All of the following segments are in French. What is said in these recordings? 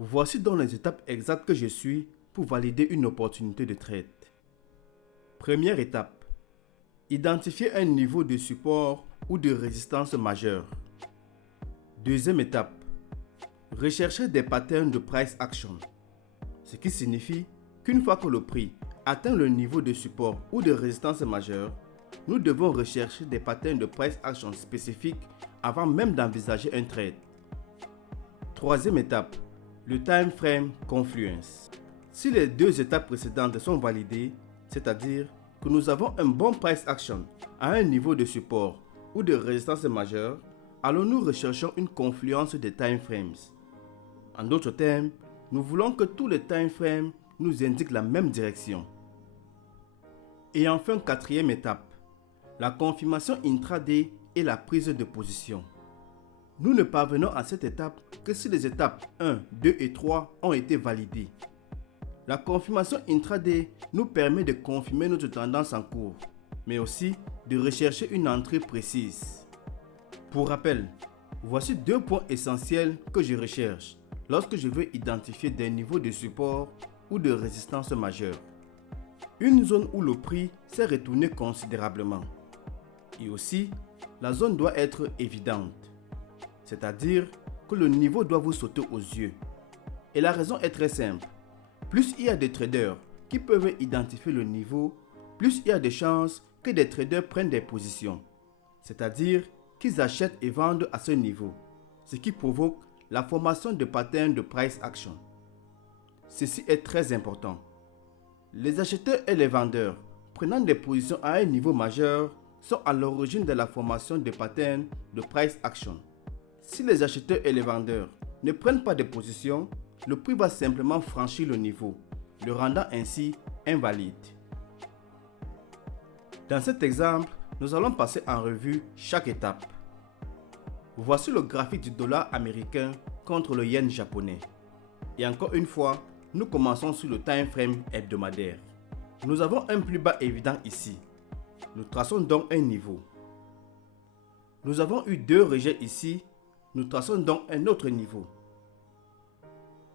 Voici donc les étapes exactes que je suis pour valider une opportunité de trade. Première étape. Identifier un niveau de support ou de résistance majeure. Deuxième étape. Rechercher des patterns de price action. Ce qui signifie qu'une fois que le prix atteint le niveau de support ou de résistance majeure, nous devons rechercher des patterns de price action spécifiques avant même d'envisager un trade. Troisième étape. Le time frame confluence. Si les deux étapes précédentes sont validées, c'est-à-dire que nous avons un bon price action à un niveau de support ou de résistance majeure, alors nous recherchons une confluence des time frames. En d'autres termes, nous voulons que tous les time frames nous indiquent la même direction. Et enfin, quatrième étape, la confirmation intraday et la prise de position. Nous ne parvenons à cette étape que si les étapes 1, 2 et 3 ont été validées. La confirmation intraday nous permet de confirmer notre tendance en cours, mais aussi de rechercher une entrée précise. Pour rappel, voici deux points essentiels que je recherche lorsque je veux identifier des niveaux de support ou de résistance majeure. Une zone où le prix s'est retourné considérablement. Et aussi, la zone doit être évidente. C'est-à-dire que le niveau doit vous sauter aux yeux. Et la raison est très simple. Plus il y a des traders qui peuvent identifier le niveau, plus il y a de chances que des traders prennent des positions. C'est-à-dire qu'ils achètent et vendent à ce niveau. Ce qui provoque la formation de patterns de price action. Ceci est très important. Les acheteurs et les vendeurs prenant des positions à un niveau majeur sont à l'origine de la formation de patterns de price action. Si les acheteurs et les vendeurs ne prennent pas de position, le prix va simplement franchir le niveau, le rendant ainsi invalide. Dans cet exemple, nous allons passer en revue chaque étape. Voici le graphique du dollar américain contre le yen japonais. Et encore une fois, nous commençons sur le time frame hebdomadaire. Nous avons un plus bas évident ici. Nous traçons donc un niveau. Nous avons eu deux rejets ici. Nous traçons donc un autre niveau.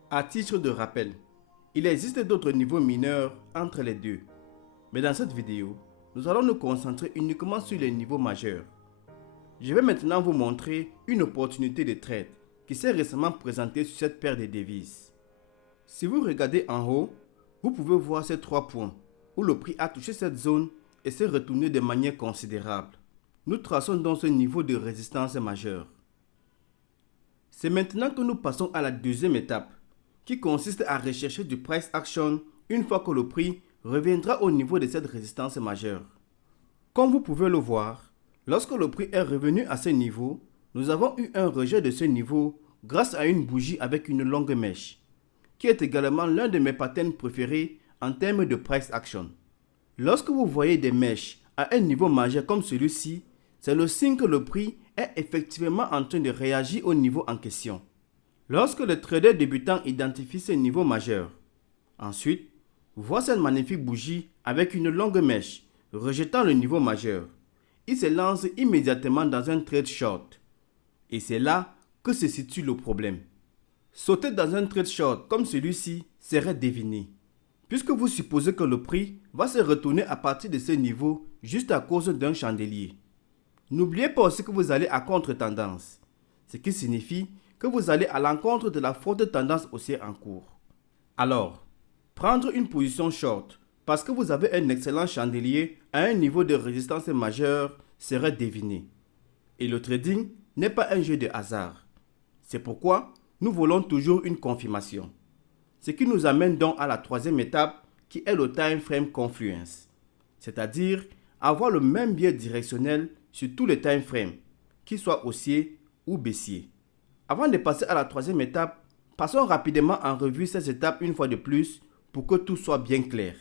À titre de rappel, il existe d'autres niveaux mineurs entre les deux. Mais dans cette vidéo, nous allons nous concentrer uniquement sur les niveaux majeurs. Je vais maintenant vous montrer une opportunité de trade qui s'est récemment présentée sur cette paire de devises. Si vous regardez en haut, vous pouvez voir ces trois points où le prix a touché cette zone et s'est retourné de manière considérable. Nous traçons donc ce niveau de résistance majeure. C'est maintenant que nous passons à la deuxième étape, qui consiste à rechercher du price action une fois que le prix reviendra au niveau de cette résistance majeure. Comme vous pouvez le voir, lorsque le prix est revenu à ce niveau, nous avons eu un rejet de ce niveau grâce à une bougie avec une longue mèche, qui est également l'un de mes patterns préférés en termes de price action. Lorsque vous voyez des mèches à un niveau majeur comme celui-ci, c'est le signe que le prix est effectivement en train de réagir au niveau en question. Lorsque le trader débutant identifie ce niveau majeur, ensuite, voit cette magnifique bougie avec une longue mèche rejetant le niveau majeur, il se lance immédiatement dans un trade short. Et c'est là que se situe le problème. Sauter dans un trade short comme celui-ci serait deviner, puisque vous supposez que le prix va se retourner à partir de ce niveau juste à cause d'un chandelier. N'oubliez pas aussi que vous allez à contre-tendance, ce qui signifie que vous allez à l'encontre de la forte tendance haussière en cours. Alors, prendre une position short parce que vous avez un excellent chandelier à un niveau de résistance majeure serait deviner. Et le trading n'est pas un jeu de hasard. C'est pourquoi nous voulons toujours une confirmation. Ce qui nous amène donc à la troisième étape qui est le time frame confluence, c'est-à-dire avoir le même biais directionnel sur tous les time frames, qu'ils soient haussiers ou baissiers. Avant de passer à la troisième étape, passons rapidement en revue ces étapes une fois de plus pour que tout soit bien clair.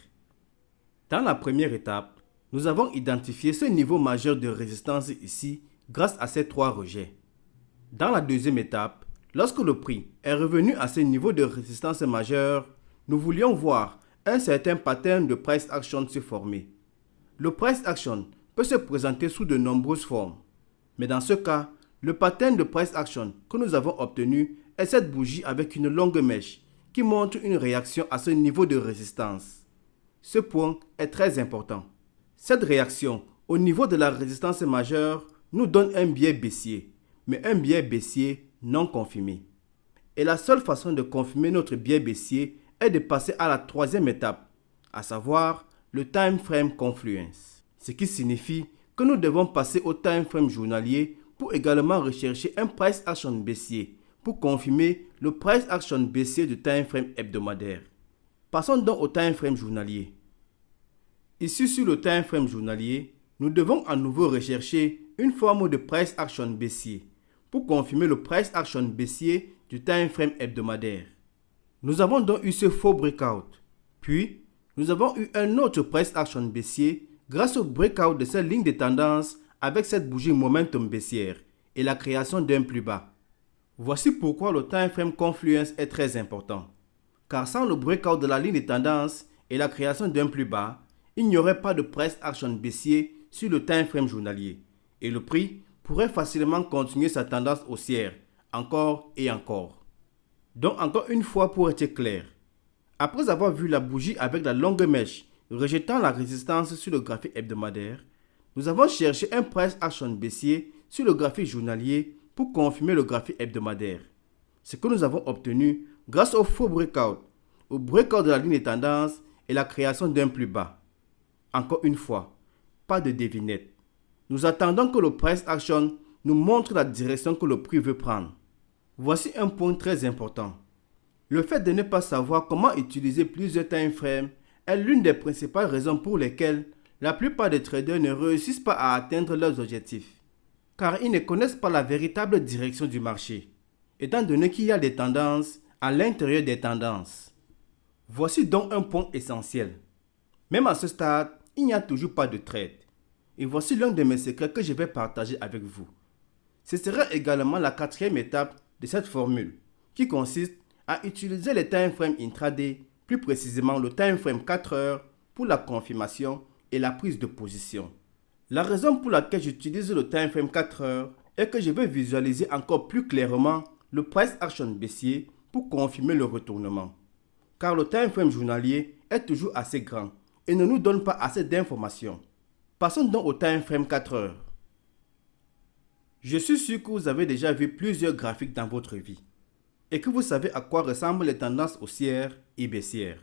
Dans la première étape, nous avons identifié ce niveau majeur de résistance ici grâce à ces trois rejets. Dans la deuxième étape, lorsque le prix est revenu à ce niveau de résistance majeure, nous voulions voir un certain pattern de price action se former. Le price action peut se présenter sous de nombreuses formes, mais dans ce cas, le pattern de price action que nous avons obtenu est cette bougie avec une longue mèche qui montre une réaction à ce niveau de résistance. Ce point est très important. Cette réaction au niveau de la résistance majeure nous donne un biais baissier, mais un biais baissier non confirmé. Et la seule façon de confirmer notre biais baissier est de passer à la troisième étape, à savoir le time frame confluence. Ce qui signifie que nous devons passer au time frame journalier pour également rechercher un price action baissier pour confirmer le price action baissier du time frame hebdomadaire. Passons donc au time frame journalier. Ici sur le time frame journalier, nous devons à nouveau rechercher une forme de price action baissier pour confirmer le price action baissier du time frame hebdomadaire. Nous avons donc eu ce faux breakout, puis nous avons eu un autre price action baissier grâce au breakout de cette ligne de tendance avec cette bougie momentum baissière et la création d'un plus bas. Voici pourquoi le time frame confluence est très important, car sans le breakout de la ligne de tendance et la création d'un plus bas, il n'y aurait pas de price action baissier sur le time frame journalier et le prix pourrait facilement continuer sa tendance haussière encore et encore. Donc encore une fois pour être clair, après avoir vu la bougie avec la longue mèche rejetant la résistance sur le graphique hebdomadaire, nous avons cherché un price action baissier sur le graphique journalier pour confirmer le graphique hebdomadaire. Ce que nous avons obtenu grâce au faux breakout, au breakout de la ligne de tendance et la création d'un plus bas. Encore une fois, pas de devinette. Nous attendons que le price action nous montre la direction que le prix veut prendre. Voici un point très important. Le fait de ne pas savoir comment utiliser plusieurs time frames est l'une des principales raisons pour lesquelles la plupart des traders ne réussissent pas à atteindre leurs objectifs, car ils ne connaissent pas la véritable direction du marché, étant donné qu'il y a des tendances à l'intérieur des tendances. Voici donc un point essentiel. Même à ce stade, il n'y a toujours pas de trade. Et voici l'un de mes secrets que je vais partager avec vous. Ce sera également la quatrième étape de cette formule, qui consiste à utiliser les time frames intraday, plus précisément le time frame 4 heures, pour la confirmation et la prise de position. La raison pour laquelle j'utilise le time frame 4 heures est que je veux visualiser encore plus clairement le price action baissier pour confirmer le retournement. Car le time frame journalier est toujours assez grand et ne nous donne pas assez d'informations. Passons donc au time frame 4 heures. Je suis sûr que vous avez déjà vu plusieurs graphiques dans votre vie et que vous savez à quoi ressemblent les tendances haussières et baissières.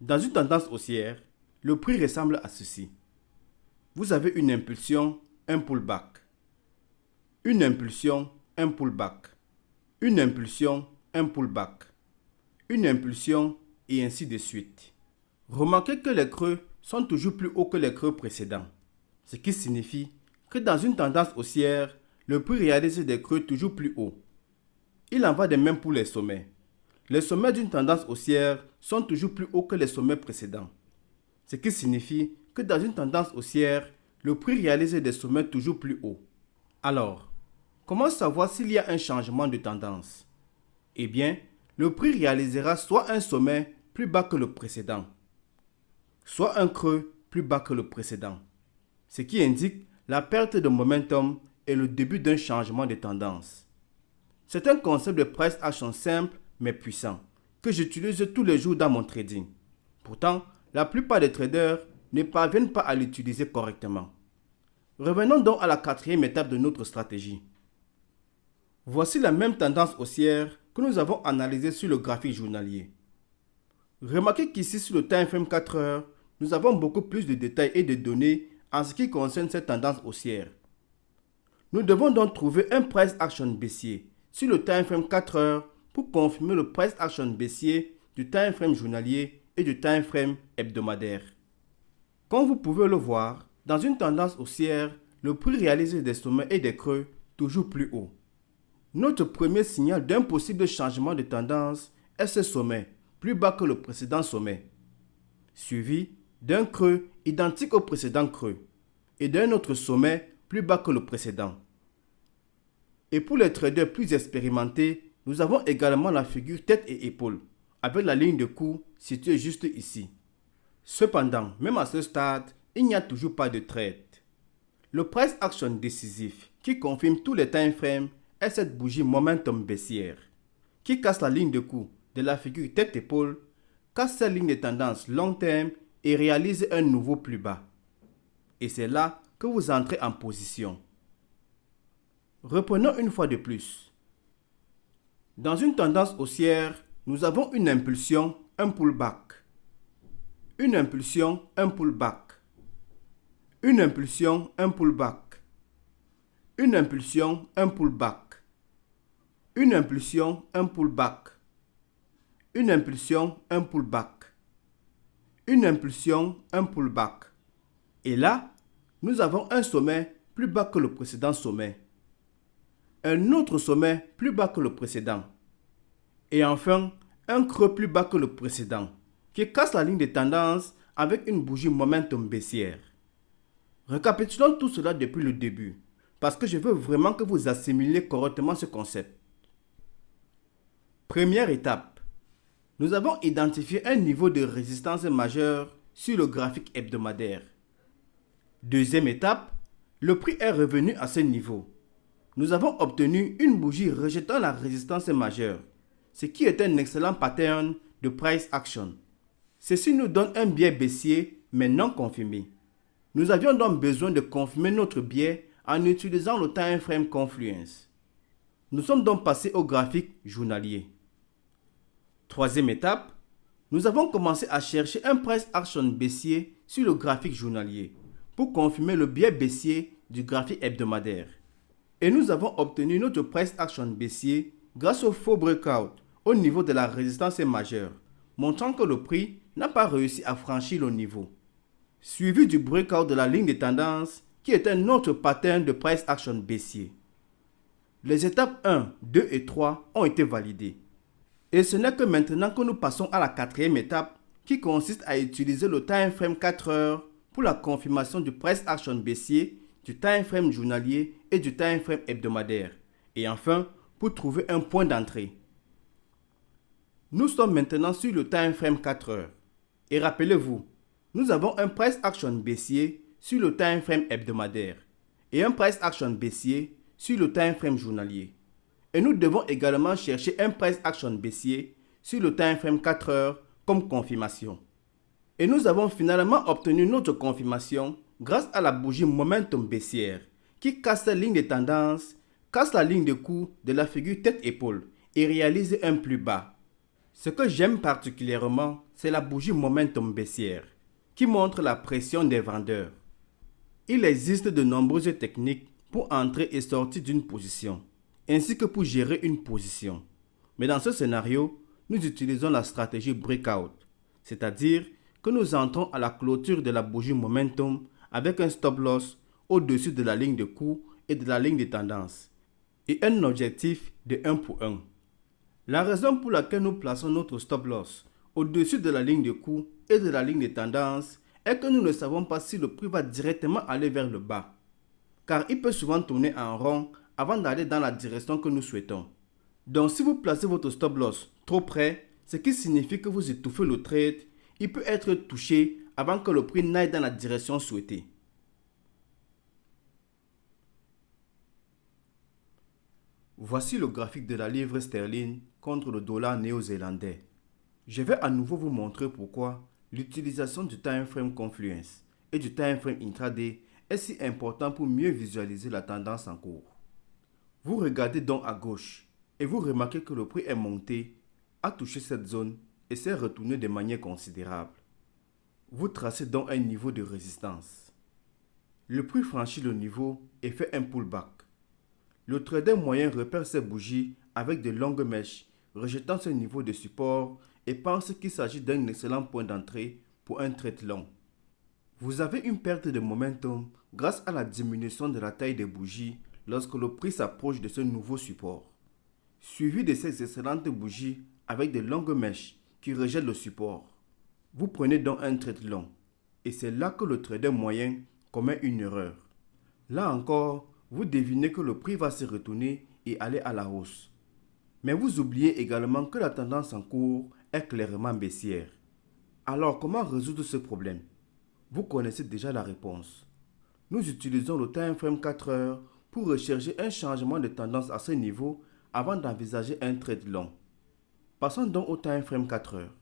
Dans une tendance haussière, le prix ressemble à ceci. Vous avez une impulsion, un pullback. Une impulsion, un pullback. Une impulsion, un pullback. Une impulsion et ainsi de suite. Remarquez que les creux sont toujours plus hauts que les creux précédents, ce qui signifie que dans une tendance haussière, le prix réalise des creux toujours plus hauts. Il en va de même pour les sommets. Les sommets d'une tendance haussière sont toujours plus hauts que les sommets précédents, ce qui signifie que dans une tendance haussière, le prix réalise des sommets toujours plus hauts. Alors, comment savoir s'il y a un changement de tendance? Eh bien, le prix réalisera soit un sommet plus bas que le précédent, soit un creux plus bas que le précédent, ce qui indique la perte de momentum et le début d'un changement de tendance. C'est un concept de price action simple mais puissant que j'utilise tous les jours dans mon trading. Pourtant, la plupart des traders ne parviennent pas à l'utiliser correctement. Revenons donc à la quatrième étape de notre stratégie. Voici la même tendance haussière que nous avons analysée sur le graphique journalier. Remarquez qu'ici sur le time frame 4 heures, nous avons beaucoup plus de détails et de données en ce qui concerne cette tendance haussière. Nous devons donc trouver un price action baissier sur le time frame 4 heures pour confirmer le price action baissier du time frame journalier et du time frame hebdomadaire. Comme vous pouvez le voir, dans une tendance haussière, le prix réalise des sommets et des creux toujours plus hauts. Notre premier signal d'un possible changement de tendance est ce sommet, plus bas que le précédent sommet, suivi d'un creux identique au précédent creux et d'un autre sommet plus bas que le précédent. Et pour les traders plus expérimentés, nous avons également la figure tête et épaule, avec la ligne de cours située juste ici. Cependant, même à ce stade, il n'y a toujours pas de trade. Le price action décisif, qui confirme tous les time frames, est cette bougie momentum baissière qui casse la ligne de coup de la figure tête-épaule, casse cette ligne de tendance long terme et réalise un nouveau plus bas. Et c'est là que vous entrez en position. Reprenons une fois de plus. Dans une tendance haussière, nous avons une impulsion, un pullback. Une impulsion, un pullback. Une impulsion, un pullback. Une impulsion, un pullback. Une impulsion, un pullback. Une impulsion, un pullback. Une impulsion, un pullback. Et là, nous avons un sommet plus bas que le précédent sommet. Un autre sommet plus bas que le précédent. Et enfin, un creux plus bas que le précédent, qui casse la ligne de tendance avec une bougie momentum baissière. Récapitulons tout cela depuis le début, parce que je veux vraiment que vous assimiliez correctement ce concept. Première étape, nous avons identifié un niveau de résistance majeur sur le graphique hebdomadaire. Deuxième étape, le prix est revenu à ce niveau. Nous avons obtenu une bougie rejetant la résistance majeure, ce qui est un excellent pattern de price action. Ceci nous donne un biais baissier mais non confirmé. Nous avions donc besoin de confirmer notre biais en utilisant le time frame confluence. Nous sommes donc passés au graphique journalier. Troisième étape, nous avons commencé à chercher un price action baissier sur le graphique journalier pour confirmer le biais baissier du graphique hebdomadaire. Et nous avons obtenu notre price action baissier grâce au faux breakout au niveau de la résistance majeure, montrant que le prix n'a pas réussi à franchir le niveau. Suivi du breakout de la ligne de tendance qui est un autre pattern de price action baissier. Les étapes 1, 2 et 3 ont été validées. Et ce n'est que maintenant que nous passons à la quatrième étape qui consiste à utiliser le time frame 4 heures pour la confirmation du price action baissier, du time frame journalier et du time frame hebdomadaire. Et enfin, pour trouver un point d'entrée. Nous sommes maintenant sur le time frame 4 heures. Et rappelez-vous, nous avons un price action baissier sur le time frame hebdomadaire et un price action baissier sur le time frame journalier. Et nous devons également chercher un price action baissier sur le time frame 4 heures comme confirmation. Et nous avons finalement obtenu notre confirmation grâce à la bougie momentum baissière qui casse la ligne de tendance, casse la ligne de coup de la figure tête-épaule et réalise un plus bas. Ce que j'aime particulièrement, c'est la bougie momentum baissière qui montre la pression des vendeurs. Il existe de nombreuses techniques pour entrer et sortir d'une position, ainsi que pour gérer une position. Mais dans ce scénario, nous utilisons la stratégie breakout, c'est-à-dire que nous entrons à la clôture de la bougie momentum avec un stop loss au-dessus de la ligne de coup et de la ligne de tendance, et un objectif de 1 pour 1. La raison pour laquelle nous plaçons notre stop loss au-dessus de la ligne de coup et de la ligne de tendance est que nous ne savons pas si le prix va directement aller vers le bas, car il peut souvent tourner en rond avant d'aller dans la direction que nous souhaitons. Donc si vous placez votre stop loss trop près, ce qui signifie que vous étouffez le trade, il peut être touché avant que le prix n'aille dans la direction souhaitée. Voici le graphique de la livre sterling contre le dollar néo-zélandais. Je vais à nouveau vous montrer pourquoi l'utilisation du time frame confluence et du time frame intraday est si important pour mieux visualiser la tendance en cours. Vous regardez donc à gauche et vous remarquez que le prix est monté, a touché cette zone et s'est retourné de manière considérable. Vous tracez donc un niveau de résistance. Le prix franchit le niveau et fait un pullback. Le trader moyen repère ces bougies avec de longues mèches, rejetant ce niveau de support et pense qu'il s'agit d'un excellent point d'entrée pour un trade long. Vous avez une perte de momentum grâce à la diminution de la taille des bougies lorsque le prix s'approche de ce nouveau support. Suivi de ces excellentes bougies avec de longues mèches qui rejettent le support. Vous prenez donc un trade long et c'est là que le trader moyen commet une erreur. Là encore, vous devinez que le prix va se retourner et aller à la hausse. Mais vous oubliez également que la tendance en cours est clairement baissière. Alors comment résoudre ce problème? Vous connaissez déjà la réponse. Nous utilisons le time frame 4 heures pour rechercher un changement de tendance à ce niveau avant d'envisager un trade long. Passons donc au time frame 4 heures.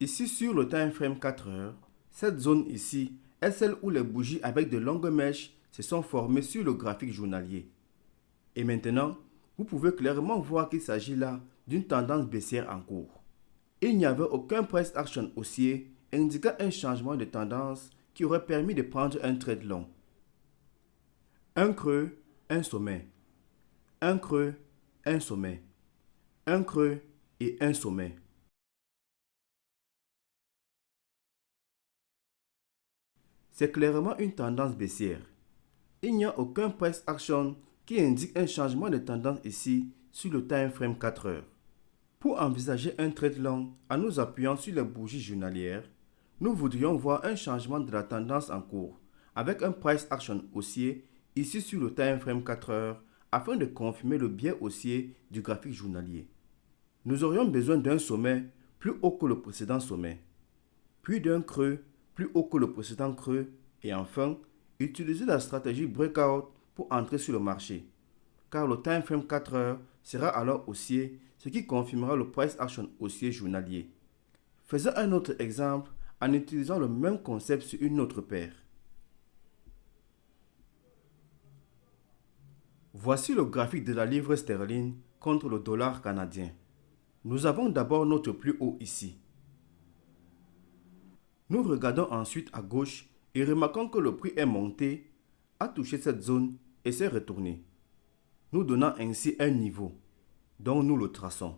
Ici sur le time frame 4 heures, cette zone ici est celle où les bougies avec de longues mèches se sont formées sur le graphique journalier. Et maintenant, vous pouvez clairement voir qu'il s'agit là d'une tendance baissière en cours. Il n'y avait aucun price action haussier indiquant un changement de tendance qui aurait permis de prendre un trade long. Un creux, un sommet. Un creux, un sommet. Un creux et un sommet. C'est clairement une tendance baissière. Il n'y a aucun price action qui indique un changement de tendance ici sur le time frame 4 heures. Pour envisager un trade long en nous appuyant sur les bougies journalières, nous voudrions voir un changement de la tendance en cours avec un price action haussier ici sur le time frame 4 heures afin de confirmer le biais haussier du graphique journalier. Nous aurions besoin d'un sommet plus haut que le précédent sommet, puis d'un creux plus haut que le précédent creux et enfin, utiliser la stratégie breakout pour entrer sur le marché, car le time frame 4 heures sera alors haussier, ce qui confirmera le price action haussier journalier. Faisons un autre exemple en utilisant le même concept sur une autre paire. Voici le graphique de la livre sterling contre le dollar canadien. Nous avons d'abord notre plus haut ici. Nous regardons ensuite à gauche et remarquons que le prix est monté, a touché cette zone et s'est retourné, nous donnant ainsi un niveau, dont nous le traçons.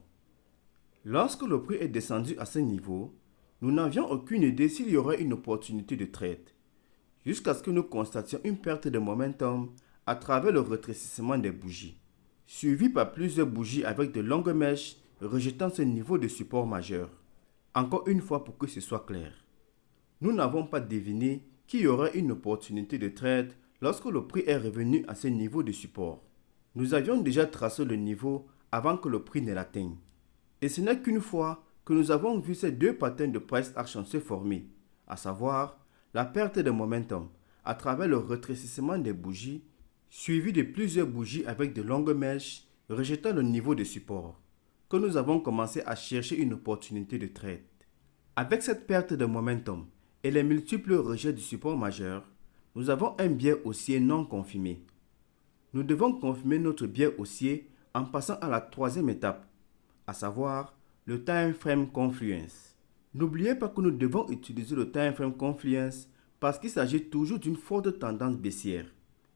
Lorsque le prix est descendu à ce niveau, nous n'avions aucune idée s'il y aurait une opportunité de trade, jusqu'à ce que nous constations une perte de momentum à travers le rétrécissement des bougies, suivi par plusieurs bougies avec de longues mèches rejetant ce niveau de support majeur. Encore une fois pour que ce soit clair. Nous n'avons pas deviné qu'il y aurait une opportunité de trade lorsque le prix est revenu à ce niveau de support. Nous avions déjà tracé le niveau avant que le prix ne l'atteigne. Et ce n'est qu'une fois que nous avons vu ces deux patterns de price action se former, à savoir la perte de momentum à travers le rétrécissement des bougies, suivi de plusieurs bougies avec de longues mèches rejetant le niveau de support, que nous avons commencé à chercher une opportunité de trade. Avec cette perte de momentum et les multiples rejets du support majeur, nous avons un biais haussier non confirmé. Nous devons confirmer notre biais haussier en passant à la troisième étape, à savoir le time frame confluence. N'oubliez pas que nous devons utiliser le time frame confluence parce qu'il s'agit toujours d'une forte tendance baissière.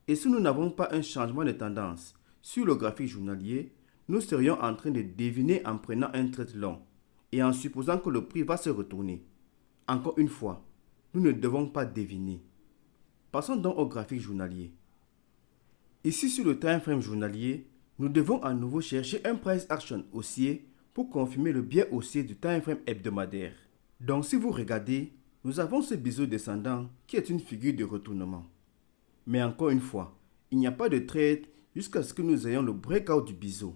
Et si nous n'avons pas un changement de tendance sur le graphique journalier, nous serions en train de deviner en prenant un trade long et en supposant que le prix va se retourner. Encore une fois, nous ne devons pas deviner. Passons donc au graphique journalier. Ici sur le time frame journalier, nous devons à nouveau chercher un price action haussier pour confirmer le biais haussier du time frame hebdomadaire. Donc si vous regardez, nous avons ce biseau descendant qui est une figure de retournement. Mais encore une fois, il n'y a pas de trade jusqu'à ce que nous ayons le breakout du biseau.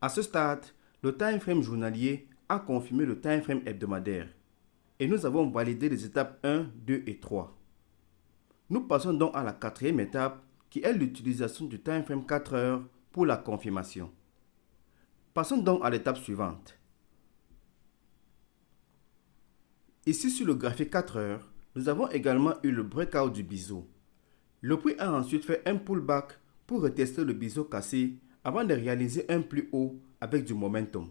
À ce stade, le time frame journalier a confirmé le time frame hebdomadaire et nous avons validé les étapes 1, 2 et 3. Nous passons donc à la quatrième étape qui est l'utilisation du time frame 4 heures pour la confirmation. Passons donc à l'étape suivante. Ici sur le graphique 4 heures, nous avons également eu le breakout du biseau. Le prix a ensuite fait un pullback pour retester le biseau cassé avant de réaliser un plus haut avec du momentum.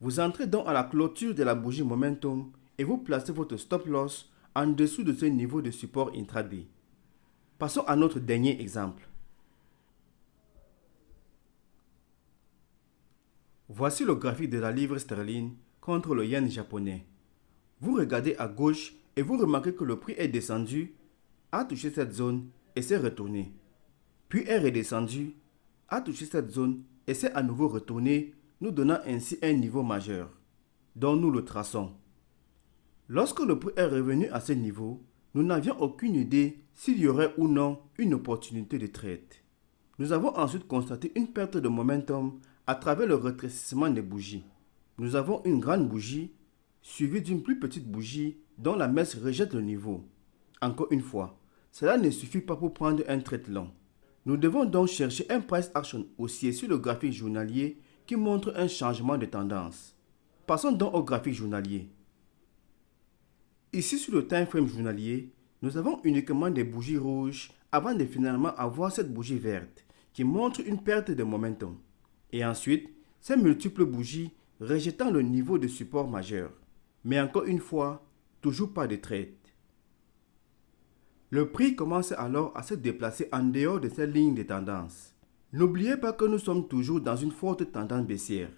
Vous entrez donc à la clôture de la bougie momentum et vous placez votre stop loss en dessous de ce niveau de support intraday. Passons à notre dernier exemple. Voici le graphique de la livre sterling contre le yen japonais. Vous regardez à gauche et vous remarquez que le prix est descendu, a touché cette zone et s'est retourné. Puis est redescendu, a touché cette zone et s'est à nouveau retourné, nous donnant ainsi un niveau majeur, dont nous le traçons. Lorsque le prix est revenu à ce niveau, nous n'avions aucune idée s'il y aurait ou non une opportunité de trade. Nous avons ensuite constaté une perte de momentum à travers le rétrécissement des bougies. Nous avons une grande bougie suivie d'une plus petite bougie dont la mèche rejette le niveau. Encore une fois, cela ne suffit pas pour prendre un trade long. Nous devons donc chercher un price action haussier sur le graphique journalier qui montre un changement de tendance. Passons donc au graphique journalier. Ici sur le time frame journalier, nous avons uniquement des bougies rouges avant de finalement avoir cette bougie verte qui montre une perte de momentum. Et ensuite, ces multiples bougies rejetant le niveau de support majeur. Mais encore une fois, toujours pas de trade. Le prix commence alors à se déplacer en dehors de cette ligne de tendance. N'oubliez pas que nous sommes toujours dans une forte tendance baissière.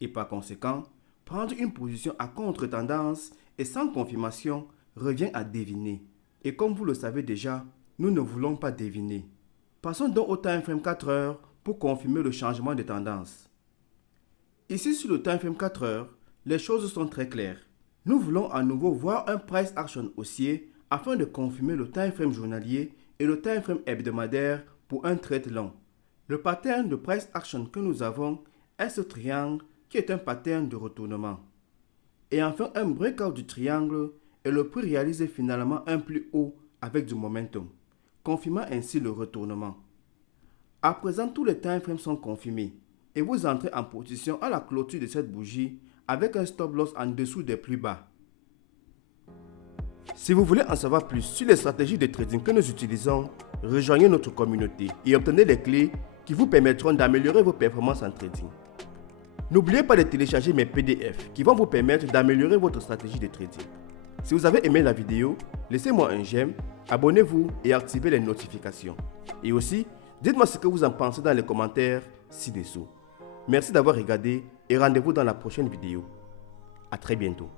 Et par conséquent, prendre une position à contre-tendance et sans confirmation revient à deviner. Et comme vous le savez déjà, nous ne voulons pas deviner. Passons donc au time frame 4 heures pour confirmer le changement de tendance. Ici sur le time frame 4 heures, les choses sont très claires. Nous voulons à nouveau voir un price action haussier afin de confirmer le time frame journalier et le time frame hebdomadaire pour un trade long. Le pattern de price action que nous avons est ce triangle qui est un pattern de retournement. Et enfin un breakout du triangle et le prix réalise finalement un plus haut avec du momentum, confirmant ainsi le retournement. À présent, tous les time frames sont confirmés et vous entrez en position à la clôture de cette bougie avec un stop loss en dessous des plus bas. Si vous voulez en savoir plus sur les stratégies de trading que nous utilisons, rejoignez notre communauté et obtenez les clés qui vous permettront d'améliorer vos performances en trading. N'oubliez pas de télécharger mes PDF qui vont vous permettre d'améliorer votre stratégie de trading. Si vous avez aimé la vidéo, laissez-moi un j'aime, abonnez-vous et activez les notifications. Et aussi, dites-moi ce que vous en pensez dans les commentaires ci-dessous. Merci d'avoir regardé et rendez-vous dans la prochaine vidéo. À très bientôt.